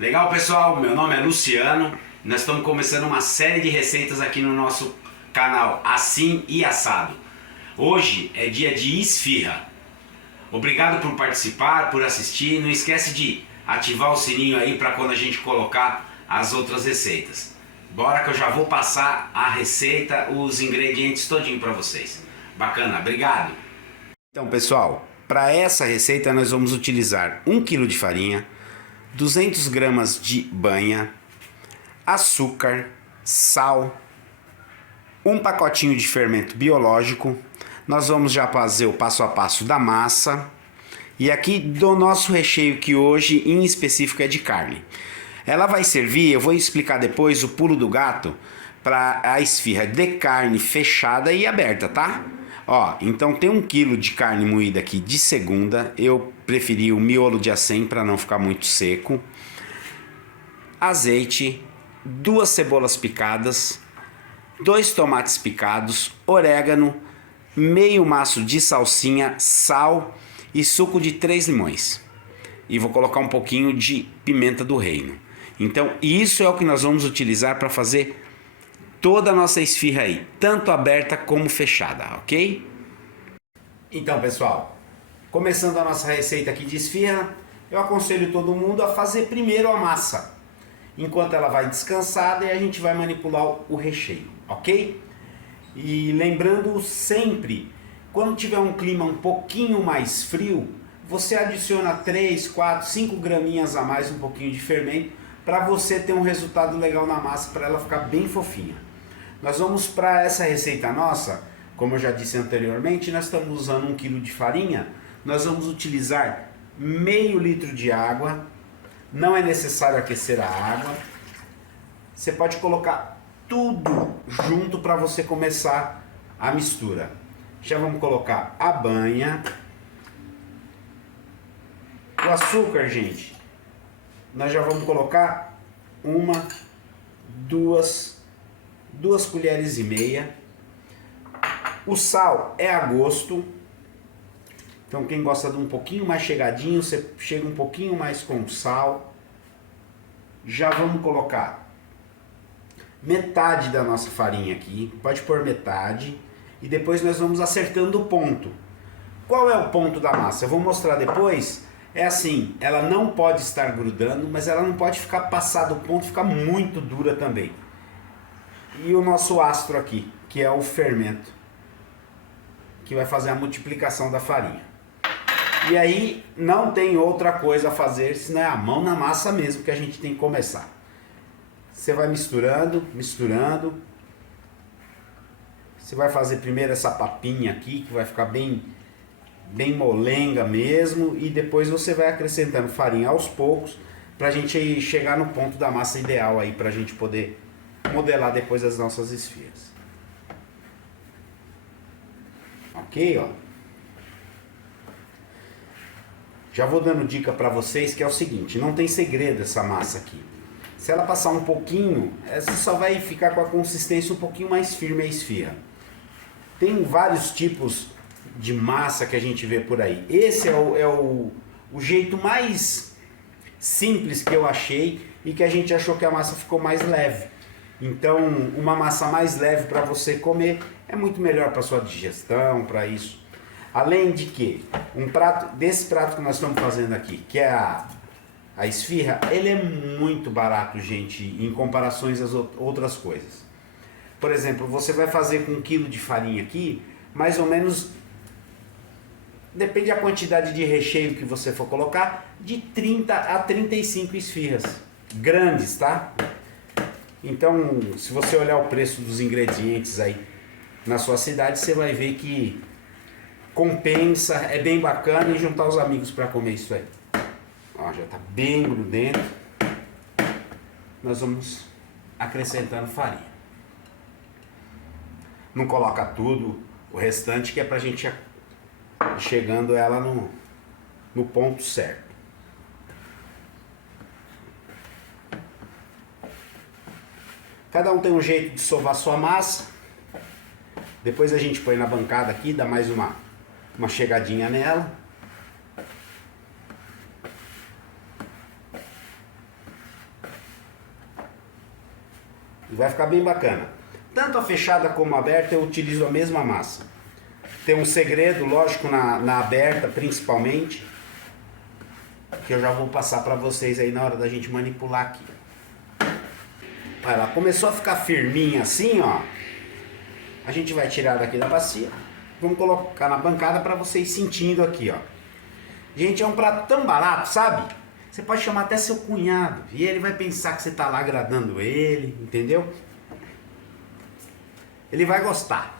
Legal, pessoal? Meu nome é Luciano. Nós estamos começando uma série de receitas aqui no nosso canal Assim e Assado. Hoje é dia de esfirra. Obrigado por participar, por assistir. Não esquece de ativar o sininho aí para quando a gente colocar as outras receitas. Bora que eu já vou passar a receita, os ingredientes todinho para vocês. Bacana, obrigado. Então, pessoal, para essa receita nós vamos utilizar 1 kg de farinha, 200 gramas de banha, açúcar, sal, um pacotinho de fermento biológico. Nós vamos já fazer o passo a passo da massa e aqui do nosso recheio, que hoje em específico é de carne. Ela vai servir, eu vou explicar depois o pulo do gato para a esfirra de carne fechada e aberta, tá? Ó, então tem 1 kg de carne moída aqui de segunda. Eu preferi o miolo de acém para não ficar muito seco. Azeite, 2 cebolas picadas, 2 tomates picados, orégano, meio maço de salsinha, sal e suco de 3 limões. E vou colocar um pouquinho de pimenta do reino. Então isso é o que nós vamos utilizar para fazer toda a nossa esfirra aí, tanto aberta como fechada, ok? Então, pessoal, começando a nossa receita aqui de esfirra, eu aconselho todo mundo a fazer primeiro a massa, enquanto ela vai descansada, e a gente vai manipular o recheio, ok? E lembrando sempre, quando tiver um clima um pouquinho mais frio, você adiciona 3, 4, 5 graminhas a mais, um pouquinho de fermento, para você ter um resultado legal na massa, para ela ficar bem fofinha. Nós vamos para essa receita nossa, como eu já disse anteriormente, nós estamos usando 1 kg de farinha, nós vamos utilizar meio litro de água, não é necessário aquecer a água, você pode colocar tudo junto para você começar a mistura. Já vamos colocar a banha, o açúcar, gente, nós já vamos colocar duas colheres e meia. O sal é a gosto. Então quem gosta de um pouquinho mais chegadinho, você chega um pouquinho mais com o sal. Já vamos colocar metade da nossa farinha aqui, pode pôr metade. E depois nós vamos acertando o ponto. Qual é o ponto da massa? Eu vou mostrar depois. É assim, ela não pode estar grudando, mas ela não pode ficar passado o ponto, ficar muito dura também. E o nosso astro aqui, que é o fermento, que vai fazer a multiplicação da farinha. E aí não tem outra coisa a fazer, senão é a mão na massa mesmo que a gente tem que começar. Você vai misturando, misturando. Você vai fazer primeiro essa papinha aqui, que vai ficar bem molenga mesmo, e depois você vai acrescentando farinha aos poucos, pra gente chegar no ponto da massa ideal aí, pra gente poder modelar depois as nossas esfirras. Ok, ó. Já vou dando dica pra vocês, que é o seguinte, não tem segredo essa massa aqui. Se ela passar um pouquinho, essa só vai ficar com a consistência um pouquinho mais firme a esfirra. Tem vários tipos de massa que a gente vê por aí. Esse é o jeito mais simples que eu achei e que a gente achou que a massa ficou mais leve. Então, uma massa mais leve para você comer é muito melhor para sua digestão, para isso. Além de que, desse prato que nós estamos fazendo aqui, que é a esfirra, ele é muito barato, gente, em comparações às outras coisas. Por exemplo, você vai fazer com 1 kg de farinha aqui, mais ou menos, depende da quantidade de recheio que você for colocar, de 30 a 35 esfirras. Grandes, tá? Então, se você olhar o preço dos ingredientes aí na sua cidade, você vai ver que compensa, é bem bacana, e juntar os amigos para comer isso aí. Ó, já tá bem grudento. Nós vamos acrescentando farinha. Não coloca tudo, o restante, que é pra gente ir chegando ela no ponto certo. Cada um tem um jeito de sovar sua massa. Depois a gente põe na bancada aqui, dá mais uma chegadinha nela. E vai ficar bem bacana. Tanto a fechada como a aberta eu utilizo a mesma massa. Tem um segredo, lógico, na aberta principalmente, que eu já vou passar para vocês aí na hora da gente manipular aqui. Olha lá, começou a ficar firminha assim, ó. A gente vai tirar daqui da bacia. Vamos colocar na bancada para vocês sentindo aqui, ó. Gente, é um prato tão barato, sabe? Você pode chamar até seu cunhado e ele vai pensar que você tá lá agradando ele, entendeu? Ele vai gostar.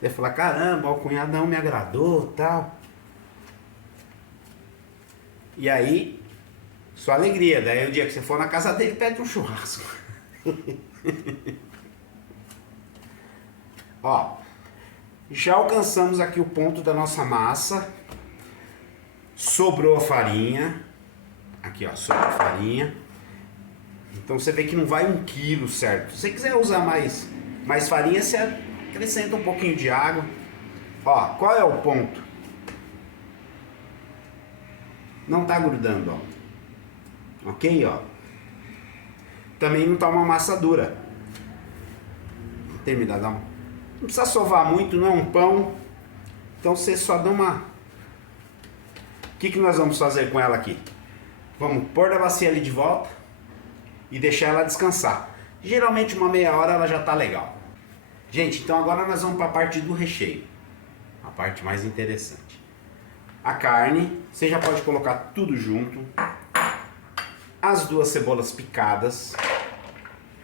Ele vai falar, caramba, o cunhado não me agradou, tal. E aí, sua alegria. Daí o dia que você for na casa dele, pede um churrasco. Ó, já alcançamos aqui o ponto da nossa massa. Sobrou a farinha. Aqui, ó, sobrou a farinha. Então você vê que não vai 1 quilo, certo? Se você quiser usar mais farinha, você acrescenta um pouquinho de água. Ó, qual é o ponto? Não tá grudando, ó. Ok, ó. Também não tá uma massa dura. Terminar, dá uma... Não precisa sovar muito, não é um pão. Então você só dá uma... O que nós vamos fazer com ela aqui? Vamos pôr na bacia ali de volta e deixar ela descansar. Geralmente uma meia hora ela já tá legal. Gente, então agora nós vamos para a parte do recheio. A parte mais interessante. A carne, você já pode colocar tudo junto. As 2 cebolas picadas.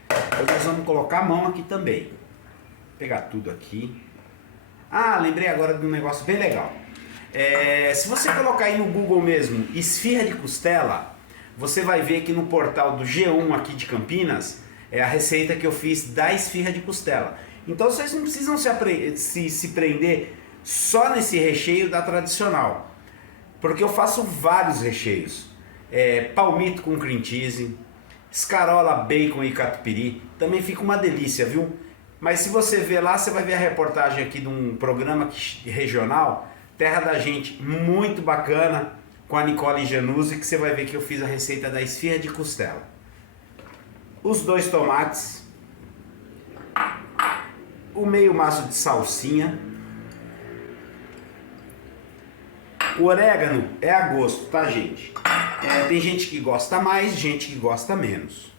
Nós vamos colocar a mão aqui também. Vou pegar tudo aqui. Ah, lembrei agora de um negócio bem legal. Se você colocar aí no Google mesmo, esfirra de costela, você vai ver que no portal do G1 aqui de Campinas, é a receita que eu fiz da esfirra de costela. Então vocês não precisam se prender só nesse recheio da tradicional, porque eu faço vários recheios. Palmito com cream cheese, escarola, bacon e catupiry, também fica uma delícia, viu? Mas se você ver lá, você vai ver a reportagem aqui de um programa regional, Terra da Gente, muito bacana, com a Nicole Januzzi, que você vai ver que eu fiz a receita da esfirra de costela. Os 2 tomates, o meio maço de salsinha, o orégano é a gosto, tá, gente? Tem gente que gosta mais, gente que gosta menos.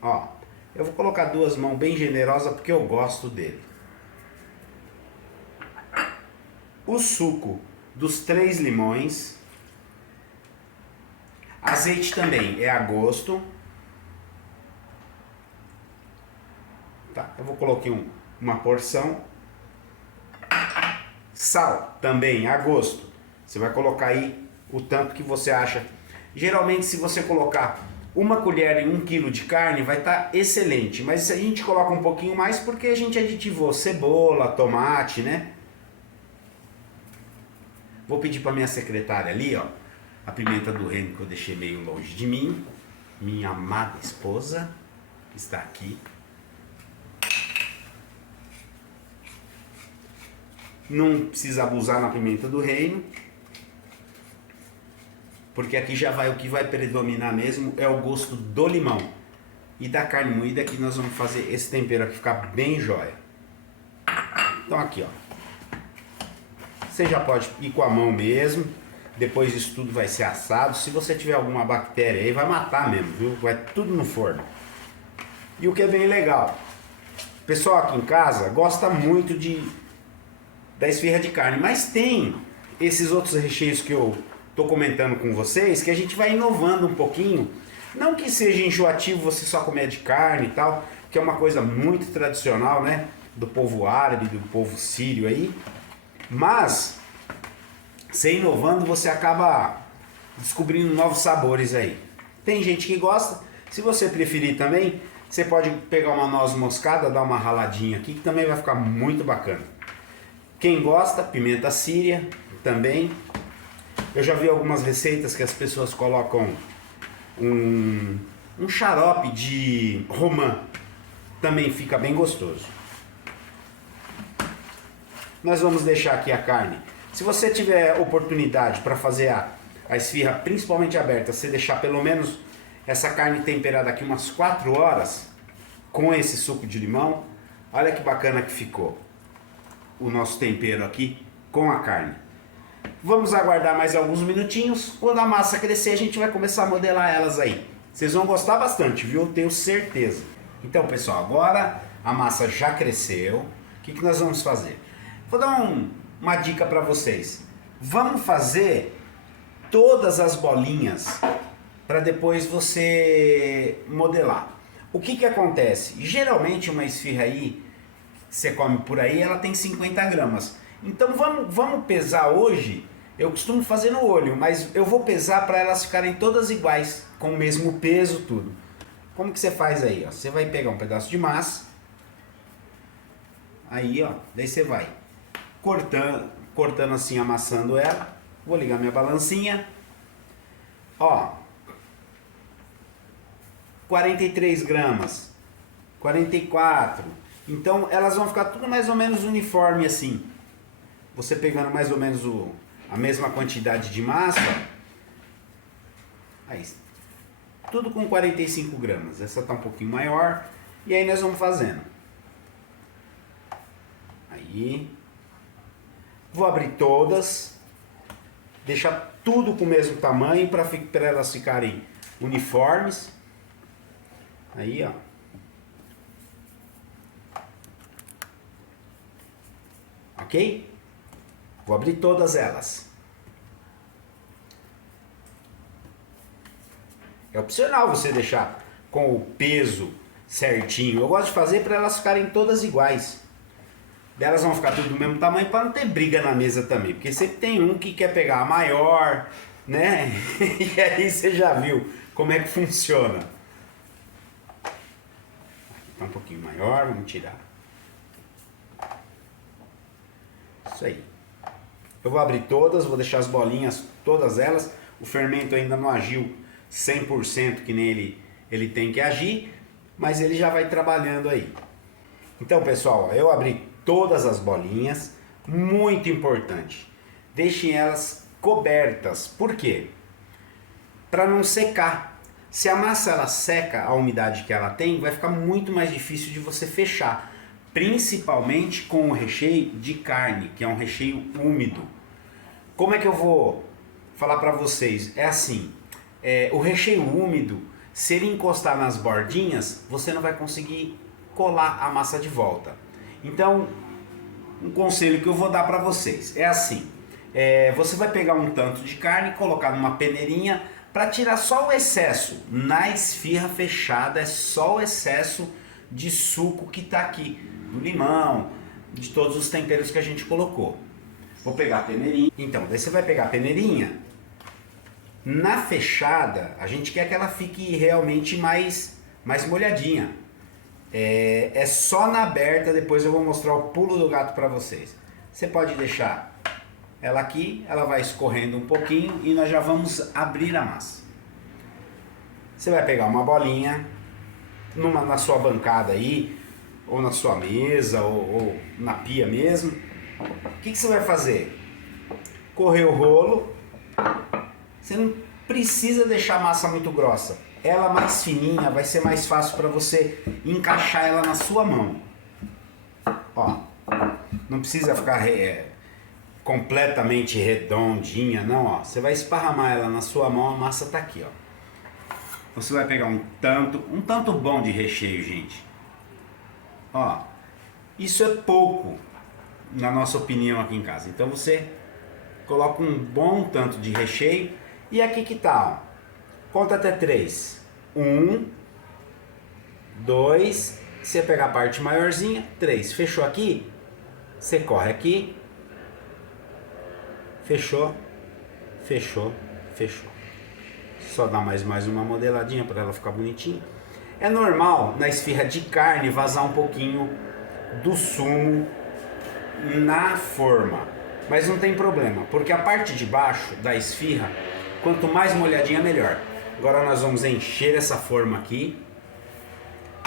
Ó, eu vou colocar 2 mãos bem generosas porque eu gosto dele. O suco dos 3 limões. Azeite também é a gosto. Tá, eu vou colocar uma porção. Sal também a gosto. Você vai colocar aí o tanto que você acha. Geralmente, se você colocar 1 colher em 1 quilo de carne, vai estar excelente. Mas a gente coloca um pouquinho mais porque a gente aditivou cebola, tomate, né? Vou pedir para minha secretária ali, ó, a pimenta do reino que eu deixei meio longe de mim. Minha amada esposa está aqui. Não precisa abusar na pimenta do reino, porque aqui já vai, o que vai predominar mesmo é o gosto do limão e da carne moída, que nós vamos fazer esse tempero aqui ficar bem jóia. Então aqui, ó, você já pode ir com a mão mesmo. Depois isso tudo vai ser assado. Se você tiver alguma bactéria aí, vai matar mesmo, viu? Vai tudo no forno. E o que é bem legal, o pessoal aqui em casa gosta muito da esfirra de carne, mas tem esses outros recheios que eu tô comentando com vocês, que a gente vai inovando um pouquinho. Não que seja enjoativo você só comer de carne e tal, que é uma coisa muito tradicional, né? Do povo árabe, do povo sírio aí. Mas, você inovando, você acaba descobrindo novos sabores aí. Tem gente que gosta. Se você preferir também, você pode pegar uma noz moscada, dar uma raladinha aqui, que também vai ficar muito bacana. Quem gosta, pimenta síria também. Eu já vi algumas receitas que as pessoas colocam um xarope de romã. Também fica bem gostoso. Nós vamos deixar aqui a carne. Se você tiver oportunidade para fazer a esfirra, principalmente aberta, você deixar pelo menos essa carne temperada aqui umas 4 horas com esse suco de limão. Olha que bacana que ficou o nosso tempero aqui com a carne. Vamos aguardar mais alguns minutinhos. Quando a massa crescer, a gente vai começar a modelar elas aí. Vocês vão gostar bastante, viu? Eu tenho certeza. Então, pessoal, agora a massa já cresceu. O que nós vamos fazer? Vou dar uma dica para vocês. Vamos fazer todas as bolinhas para depois você modelar. O que acontece? Geralmente uma esfirra aí, você come por aí, ela tem 50 gramas. Então vamos pesar hoje. Eu costumo fazer no olho, mas eu vou pesar para elas ficarem todas iguais, com o mesmo peso, tudo. Como que você faz aí? Ó? Você vai pegar um pedaço de massa, aí ó, daí você vai cortando assim, amassando ela. Vou ligar minha balancinha. Ó, 43 gramas, 44. Então elas vão ficar tudo mais ou menos uniforme assim. Você pegando mais ou menos a mesma quantidade de massa. Aí, tudo com 45 gramas. Essa tá um pouquinho maior. E aí nós vamos fazendo. Aí. Vou abrir todas. Deixar tudo com o mesmo tamanho para elas ficarem uniformes. Aí, ó. Ok? Vou abrir todas elas. É opcional você deixar com o peso certinho. Eu gosto de fazer para elas ficarem todas iguais. Elas vão ficar tudo do mesmo tamanho para não ter briga na mesa também. Porque sempre tem um que quer pegar a maior, né? E aí você já viu como é que funciona. Aqui tá um pouquinho maior, vamos tirar. Isso aí. Eu vou abrir todas, vou deixar as bolinhas, todas elas. O fermento ainda não agiu 100% que nem ele tem que agir, mas ele já vai trabalhando aí. Então, pessoal, eu abri todas as bolinhas. Muito importante, deixem elas cobertas. Por quê? Para não secar. Se a massa ela seca, a umidade que ela tem, vai ficar muito mais difícil de você fechar. Principalmente com o recheio de carne, que é um recheio úmido. Como é que eu vou falar para vocês? É assim, o recheio úmido, se ele encostar nas bordinhas, você não vai conseguir colar a massa de volta. Então, um conselho que eu vou dar para vocês é assim, você vai pegar um tanto de carne e colocar numa peneirinha para tirar só o excesso. Na esfirra fechada é só o excesso de suco que está aqui, do limão, de todos os temperos que a gente colocou. Vou pegar a peneirinha. Então, daí você vai pegar a peneirinha. Na fechada, a gente quer que ela fique realmente mais molhadinha. É só na aberta, depois eu vou mostrar o pulo do gato para vocês. Você pode deixar ela aqui, ela vai escorrendo um pouquinho e nós já vamos abrir a massa. Você vai pegar uma bolinha, na sua bancada aí, ou na sua mesa, ou na pia mesmo. O que você vai fazer? Correr o rolo. Você não precisa deixar a massa muito grossa. Ela mais fininha, vai ser mais fácil para você encaixar ela na sua mão. Ó, não precisa ficar completamente redondinha, não, ó. Você vai esparramar ela na sua mão, a massa tá aqui, ó. Você vai pegar um tanto bom de recheio, gente. Ó, isso é pouco, na nossa opinião aqui em casa. Então você coloca um bom tanto de recheio. E aqui que tá, ó. Conta até 3. 1, 2, você pega a parte maiorzinha, 3. Fechou aqui? Você corre aqui. Fechou, fechou, fechou. Só dá mais uma modeladinha para ela ficar bonitinha. É normal na esfirra de carne vazar um pouquinho do sumo na forma, mas não tem problema, porque a parte de baixo da esfirra, quanto mais molhadinha melhor. Agora nós vamos encher essa forma aqui.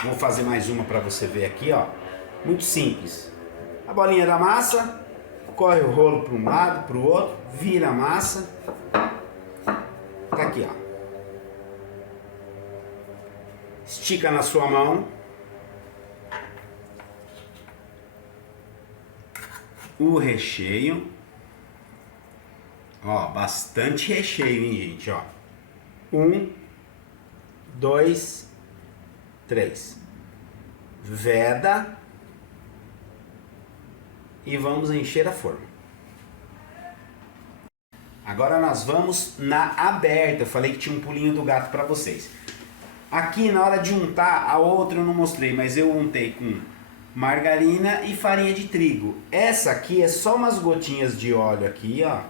Vou fazer mais uma para você ver aqui, ó. Muito simples. A bolinha da massa, corre o rolo para um lado, para o outro, vira a massa. Tá aqui, ó. Estica na sua mão. O recheio. Ó, bastante recheio, hein, gente, ó. 1, 2, 3. Veda. E vamos encher a forma. Agora nós vamos na aberta. Eu falei que tinha um pulinho do gato para vocês. Aqui na hora de untar, a outra eu não mostrei, mas eu untei com margarina e farinha de trigo. Essa aqui é só umas gotinhas de óleo aqui, ó.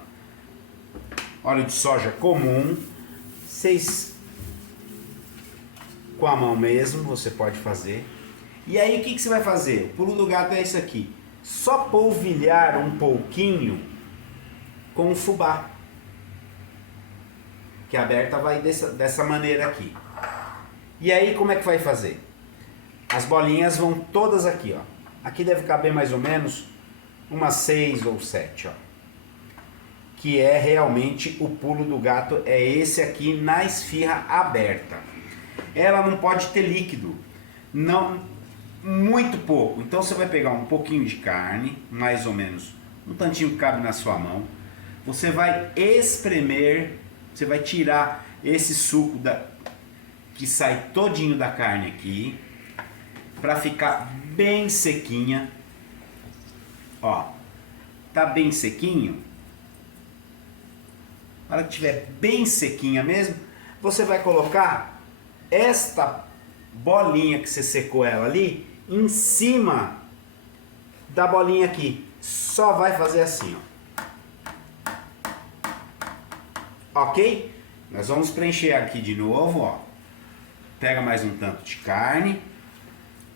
Óleo de soja comum. Vocês com a mão mesmo, você pode fazer. E aí o que você vai fazer? O pulo do gato é isso aqui. Só polvilhar um pouquinho com o fubá. Que a aberta vai dessa maneira aqui. E aí como é que vai fazer? As bolinhas vão todas aqui, ó. Aqui deve caber mais ou menos umas 6 ou 7, ó. Que é realmente o pulo do gato, é esse aqui na esfirra aberta. Ela não pode ter líquido, não, muito pouco. Então você vai pegar um pouquinho de carne, mais ou menos um tantinho que cabe na sua mão. Você vai espremer, você vai tirar esse suco que sai todinho da carne aqui, para ficar bem sequinha. Ó, tá bem sequinho. Na hora que tiver bem sequinha mesmo, você vai colocar esta bolinha que você secou ela ali em cima da bolinha aqui. Só vai fazer assim, ó. Ok? Nós vamos preencher aqui de novo, ó. Pega mais um tanto de carne,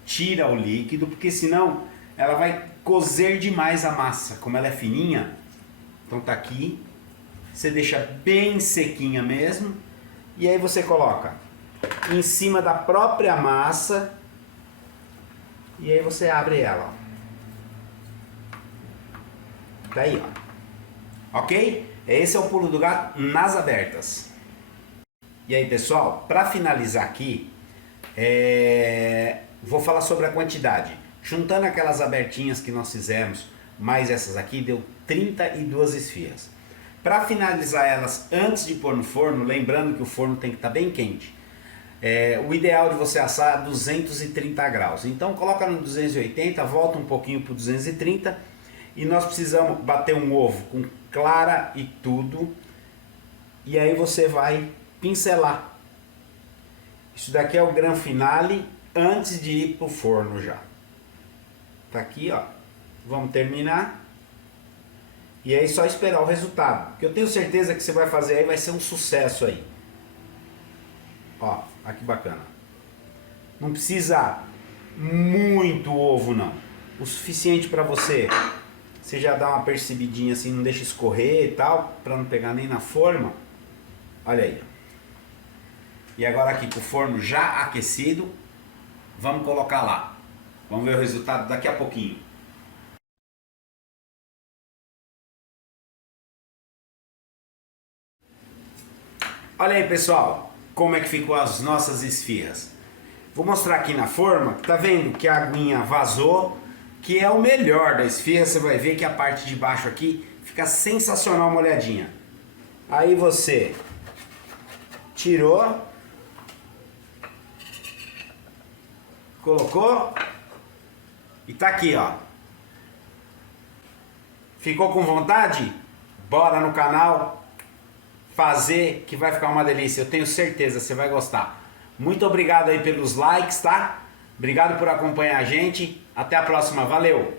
tira o líquido, porque senão ela vai cozer demais a massa. Como ela é fininha, então tá aqui. Você deixa bem sequinha mesmo. E aí você coloca em cima da própria massa. E aí você abre ela, ó. Tá aí, ó. Ok? Esse é o pulo do gato nas abertas. E aí, pessoal, para finalizar aqui, vou falar sobre a quantidade. Juntando aquelas abertinhas que nós fizemos, mais essas aqui, deu 32 esfirras. Para finalizar elas antes de pôr no forno, lembrando que o forno tem que estar bem quente. O ideal de você assar a 230 graus. Então coloca no 280, volta um pouquinho para 230 e nós precisamos bater um ovo com clara e tudo. E aí você vai pincelar. Isso daqui é o grande finale antes de ir para o forno já. Tá aqui, ó. Vamos terminar. E aí só esperar o resultado. Que eu tenho certeza que você vai fazer aí, vai ser um sucesso aí. Ó, olha que bacana. Não precisa muito ovo não. O suficiente para você já dá uma percebidinha assim, não deixa escorrer e tal, para não pegar nem na forma. Olha aí. E agora aqui com o forno já aquecido, vamos colocar lá. Vamos ver o resultado daqui a pouquinho. Olha aí, pessoal, como é que ficou as nossas esfirras. Vou mostrar aqui na forma, tá vendo que a aguinha vazou, que é o melhor da esfirra. Você vai ver que a parte de baixo aqui fica sensacional molhadinha. Aí você tirou, colocou e tá aqui, ó. Ficou com vontade? Bora no canal fazer, que vai ficar uma delícia. Eu tenho certeza, você vai gostar. Muito obrigado aí pelos likes, tá? Obrigado por acompanhar a gente. Até a próxima. Valeu!